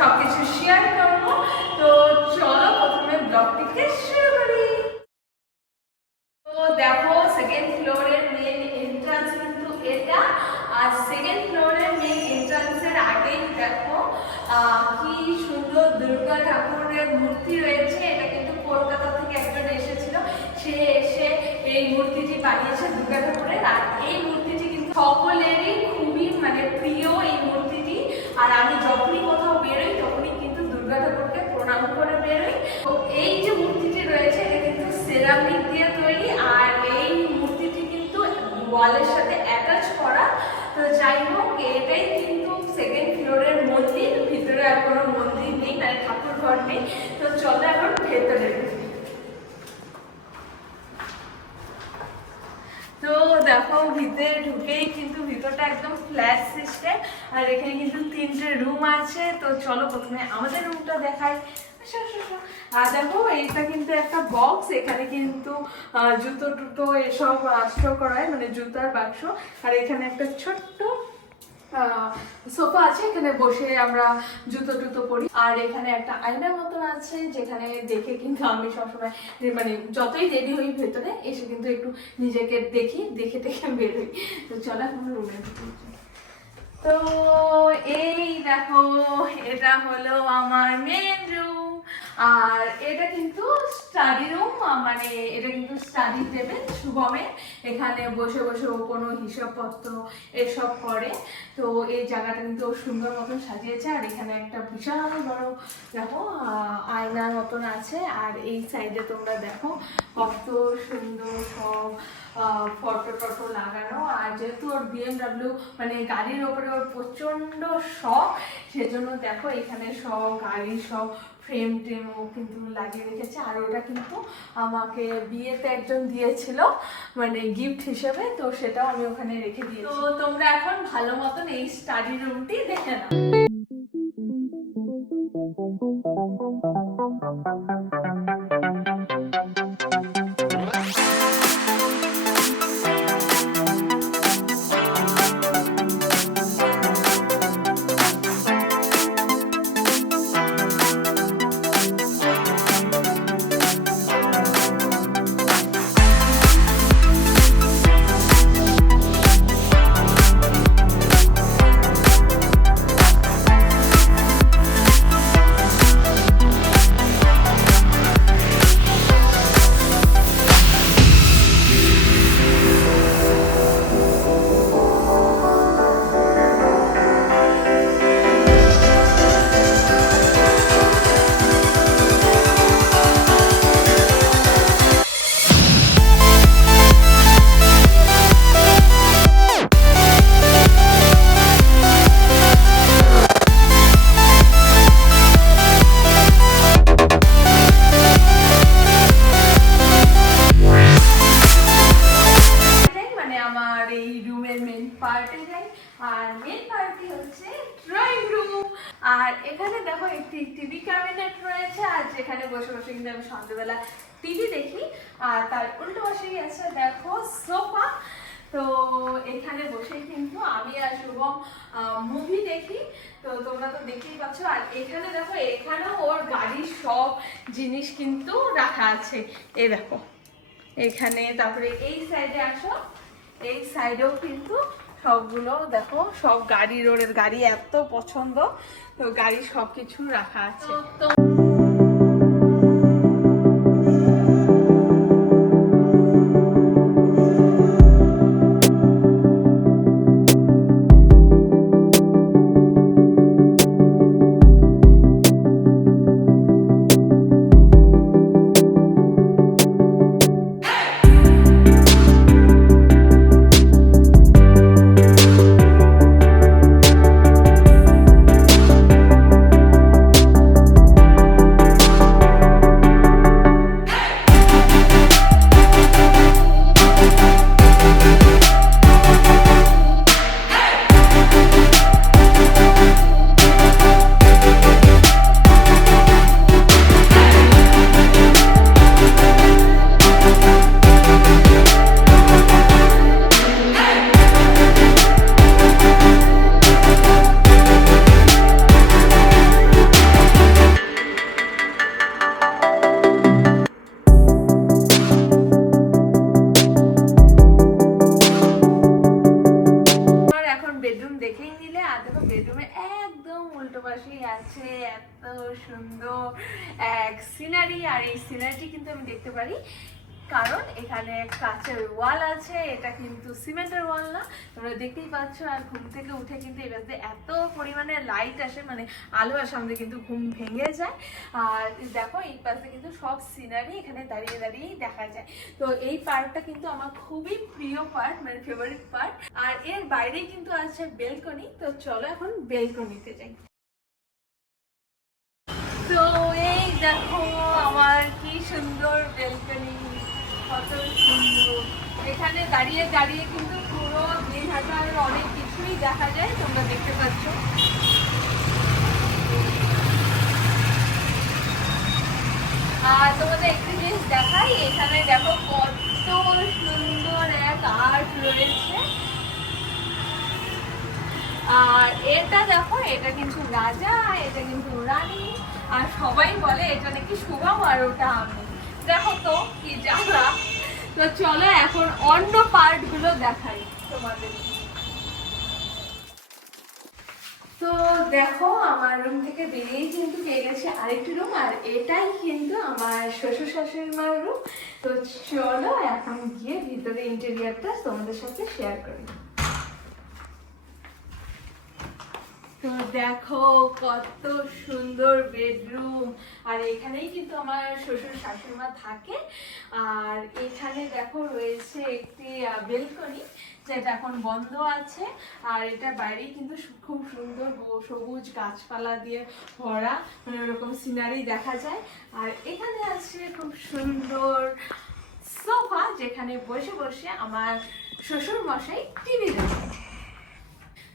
সবকিছু শেয়ার করব। তো চলো প্রথমে ব্লগটিকে শুরু করি। তো দেখো সেকেন্ড ফ্লোরের মেন এন্ট্রান্স কিন্তু এটা। আর সেকেন্ড ফ্লোরের মেন এন্ট্রান্সের আগেই দেখো কি সুন্দর দুর্গা ঠাকুরের মূর্তি রয়েছে। এটা কিন্তু কলকাতা থেকে একজন এসেছিল। সে এসে এই মূর্তিটি বানিয়েছে দুর্গা ঠাকুরের। আর এই মূর্তিটি কিন্তু সকলেরই খুবই মানে প্রিয় এই মূর্তিটি। আর আমি যখনই কোথাও এটাই কিন্তু সেকেন্ড ফ্লোরের মন্দির, ভিতরে আর কোনো মন্দির নেই মানে ঠাকুর ঘর নেই। তো চলো এখন ভেতরে তো দেখো, ভিতরে ঢুকেই কিন্তু ভিতরটা একদম ফ্ল্যাট সিস্টেম আর এখানে কিন্তু তিনটে রুম আছে। তো চলো প্রথমে আমাদের রুমটা দেখাই। আর দেখো, এইটা কিন্তু একটা বক্স এখানে কিন্তু জুতো টুতো এসব স্টোর করা হয় মানে জুতার বাক্স। আর এখানে একটা ছোট্ট সোফা আছে, এখানে বসে আমরা জুতো টুতো পরি। আর এখানে একটা আয়নার মতন আছে, যেখানে দেখে কিন্তু আমি সবসময় মানে যতই রেডি হই ভেতরে, এসে কিন্তু একটু নিজেকে দেখি, দেখে দেখে বের হই। তো চলো এখন রুমে তো এই দেখো, এটা হলো আমার মেন রুম আর এটা কিন্তু স্টাডি রুম মানে এটা কিন্তু স্টাডি টেবিল শুভমে। এখানে বসে বসে ও কোনো হিসাবপত্র এসব করে। তো এই জায়গাটা কিন্তু সুন্দর মতন সাজিয়েছে। আর এখানে একটা বিশাল বড়, দেখো আয়নার মতন আছে। আর এই সাইডে তোমরা দেখো কত সুন্দর সব ফটো টটো লাগানো। আর যেহেতু ওর বিএমডাব্লিউ মানে গাড়ির ওপরে ওর প্রচণ্ড শখ, সেজন্য দেখো এখানে সব গাড়ি সব ফ্রেম টেমও কিন্তু লাগিয়ে রেখেছে। আর ওটা কিন্তু আমাকে বিয়েতে একজন দিয়েছিল মানে গিফট হিসেবে, তো সেটাও আমি ওখানে রেখে দিই তো তোমরা এখন ভালো মতন এই স্টাডি রুমটি দেখে নাও। আর এখানে দেখো একটি টিভি ক্যাবিনেট রয়েছে, আর যেখানে বসে বসে কিন্তু আমি সন্ধ্যেবেলা টিভি দেখি। আর তার উল্টো পাশেই আছে দেখো সোফা। তো এখানে বসে কিন্তু আমি আর শুভম মুভি দেখি। তো তোমরা তো দেখতেই পাচ্ছ। আর এখানে দেখো, এখানেও ওর গাড়ির সব জিনিস কিন্তু রাখা আছে। এই দেখো, এখানে তারপরে এই সাইডে আসো। এই সাইডেও কিন্তু সবগুলো দেখো, সব গাড়ি রোডের গাড়ি এত পছন্দ। তো গাড়ি সব কিছু রাখা আছে। তো এক সিনারি আর এই সিনারিটি কিন্তু আমি দেখতে পারি। কারণ এখানে কাঁচের ওয়াল আছে, এটা কিন্তু সিমেন্টের ওয়াল না। তোমরা দেখতেই পাচ্ছ, আর ঘুম থেকে উঠে কিন্তু এটাতে এত পরিমাণে লাইট আসে মানে আলো আসে, আমাদের কিন্তু ঘুম ভেঙে যায়। আর দেখো, এই পাশে কিন্তু সব সিনারি এখানে দাঁড়িয়ে দাঁড়িয়েই দেখা যায়। তো এই পার্কটা কিন্তু আমার খুবই প্রিয় পার্ক মানে ফেভারিট পার্ক আর এর বাইরেই কিন্তু আছে বেলকনি তো চলো এখন বেলকনিতে যাই। তো এই দেখো আমার কি সুন্দর বেলকনি কত সুন্দর। এখানে দাঁড়িয়ে দাঁড়িয়ে কিন্তু পুরো দিনহাটার অনেক কিছুই দেখা যায়, তোমরা দেখতে পাচ্ছ। আর তোমাদের একটু জিনিস দেখাই, এখানে দেখো কত সুন্দর এক আর্ট রয়েছে। আর এটা দেখো, এটা কিন্তু রাজা, এটা কিন্তু রানী, আর সবাই বলে এটা নাকি শুভম আর ওটা আমি দেখো তো কি জ্বালা। তো চলো এখন অন্য পার্টগুলো দেখাই তোমাদের। তো দেখো, আমার রুম থেকে বেরিয়েই কিন্তু পেয়ে গেছে আরেকটি রুম আর এটাই কিন্তু আমার শ্বশুর শাশুড়ি মার রুম তো চলো এখন গিয়ে ভিতরে ইন্টেরিয়ারটা তোমাদের সাথে শেয়ার করি তো দেখো কত সুন্দর বেডরুম আর এখানেই কিন্তু আমার শ্বশুর শাশুড়িমা থাকে। আর এখানে দেখো রয়েছে একটি বেলকনি যেটা এখন বন্ধ আছে। আর এটা বাইরেই কিন্তু খুব সুন্দর সবুজ গাছপালা দিয়ে ভরা মানে ওরকম সিনারি দেখা যায়। আর এখানে আছে খুব সুন্দর সোফা যেখানে বসে বসে আমার শ্বশুর মশাই টিভি দেখে।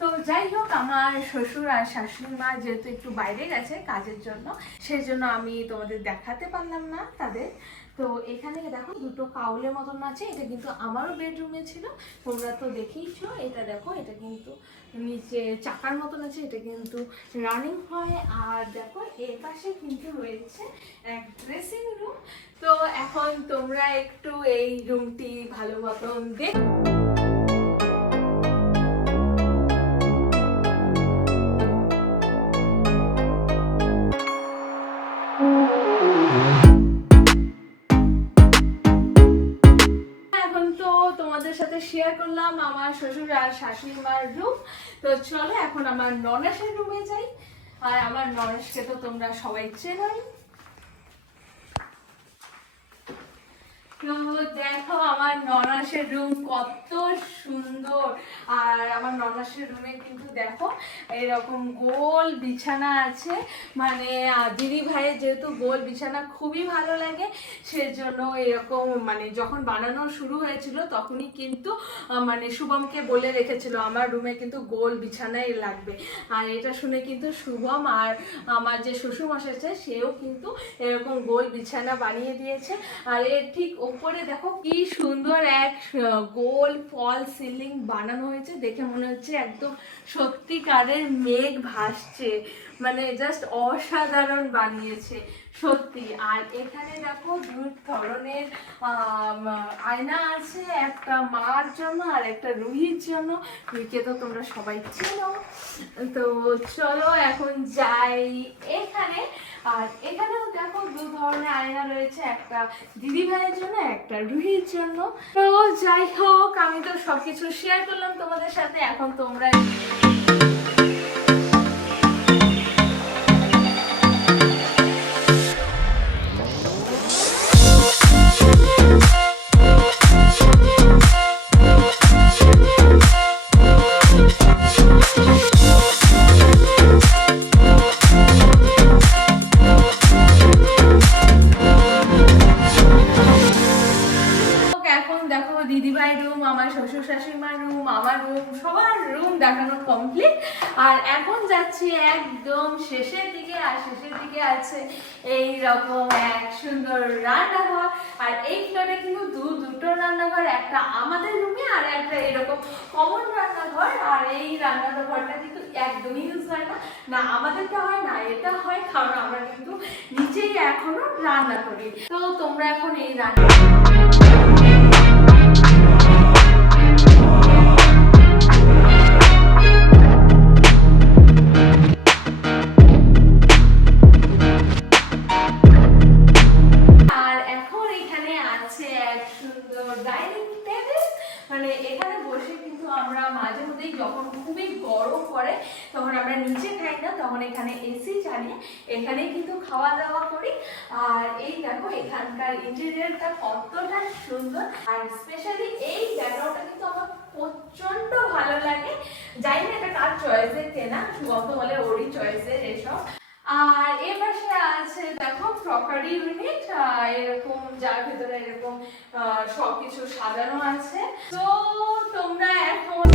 তো যাই হোক, আমার শ্বশুর আর শাশুড়ি মা যেহেতু একটু বাইরে গেছে কাজের জন্য, সেই জন্য আমি তোমাদের দেখাতে পারলাম না তাদের। তো এখানে দেখো দুটো কাউলের মতন আছে, এটা কিন্তু আমারও বেডরুমে ছিল, তোমরা তো দেখেইছো, এটা দেখো, এটা কিন্তু নিচে চাকার মতন আছে, এটা কিন্তু রানিং হয়। আর দেখো এর পাশে কিন্তু রয়েছে এক ড্রেসিং রুম তো এখন তোমরা একটু এই রুমটি ভালো মতন দেখ। করলাম আমার শ্বশুর আর শাশুড়ি মার রুম তো চলো এখন আমার ননাসের রুমে যাই। আর আমার ননাসকে তো তোমরা সবাই চেনোই। দেখো আমার ননাসের রুম কত সুন্দর। আর আমার ননাসের রুমে কিন্তু দেখো, এরকম গোল বিছানা আছে। মানে দিদি ভাইয়ের যেহেতু গোল বিছানা খুবই ভালো লাগে, সেজন্য এরকম মানে যখন বানানো শুরু হয়েছিল, তখনই কিন্তু মানে শুভমকে বলে রেখেছিল, আমার রুমে কিন্তু গোল বিছানাই লাগবে। আর এটা শুনে কিন্তু শুভম আর আমার যে শ্বশুর মশাই সেও কিন্তু এরকম গোল বিছানা বানিয়ে দিয়েছে। আর এর ঠিক ওপরে দেখো কি সুন্দর এক গোল ফল সিলিং বানানো হয়েছে। দেখে মনে হচ্ছে একদম সত্যিকারের মেঘ ভাসছে। মানে জাস্ট অসাধারণ বানিয়েছে, সত্যি। আর এখানে দেখো দু ধরনের আয়না আছে, একটা মার জন্য আর একটা রুহির জন্য। রুহিকে তো তোমরা সবাই চেনো। তো চলো এখন যাই এখানে। আর এখানেও দেখো দু ধরনের আয়না রয়েছে, একটা দিদি ভাইয়ের জন্য, একটা রুহির জন্য। তো যাই হোক, আমি তো সবকিছু শেয়ার করলাম তোমাদের সাথে, এখন তোমরা দেখো দিদিভাই রুম আমার শ্বশুর শাশুড়িমার রুম আমার রুম সবার রুম দেখানো কমপ্লিট আর এখন যাচ্ছি একদম শেষের দিকে, আর শেষের দিকে আছে এই রকম এক সুন্দর রান্নাঘর। আর এই ফ্লোরে কিন্তু দু, দুটো রান্নাঘর, একটা আমাদের রুমে আর একটা এরকম কমন রান্নাঘর। আর এই রান্নাঘরটা কিন্তু একদমই ইউজ হয় না। না আমাদেরটা হয়, না এটা হয়, কারণ আমরা কিন্তু নিচেই এখনও রান্না করি। তো তোমরা এখন এই রান্না আমরা মাঝে মধ্যেই যখন খুবই গরম পড়ে, তখন আমরা নিচে খাই না, তখন এখানে এসি চালিয়ে এখানেই কিন্তু খাওয়া দাওয়া করি। আর এই দেখো, এখানকার ইন্টেরিয়ারটা কতটা সুন্দর। আর স্পেশালি এই ব্যাকগ্রাউন্ডটা কিন্তু আমার প্রচণ্ড ভালো লাগে। জানি না এটা কার চয়েসের কেনা গত বলে ওরই চয়েসের এসব। আর এ পাশে আছে, দেখো ক্রকারি ইউনিট এরকম যার ভেতরে এরকম সবকিছু সাজানো আছে। তো তোমরা এখন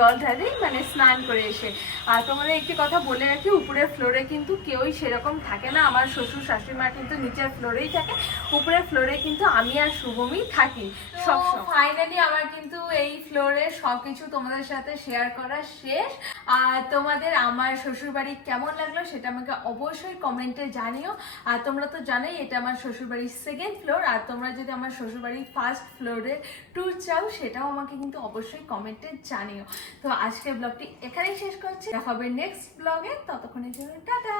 জল ঢালি মানে স্নান করে এসে। আর তোমাদের একটি কথা বলে রাখি উপরের ফ্লোরে কিন্তু কেউই সেরকম থাকে না। আমার শ্বশুর শাশুড়ি মা কিন্তু নিচের ফ্লোরেই থাকে। উপরের ফ্লোরে কিন্তু আমি আর শুভমই থাকি সব ফাইনালি আমার কিন্তু এই ফ্লোরে সবকিছু তোমাদের সাথে শেয়ার করা শেষ। আর তোমাদের আমার শ্বশুর বাড়ি কেমন লাগল সেটা আমাকে অবশ্যই কমেন্টে জানিও। আর তোমরা তো জানোই এটা আমার শ্বশুর বাড়ির সেকেন্ড ফ্লোর আর তোমরা যদি আমার শ্বশুর বাড়ির ফার্স্ট ফ্লোরে ট্যুর চাও সেটাও আমাকে কিন্তু অবশ্যই কমেন্টে জানিও। তো আজকের ব্লগটি এখানেই শেষ করছি। হবে নেক্সট ব্লগে ততক্ষণের জন্য টাটা!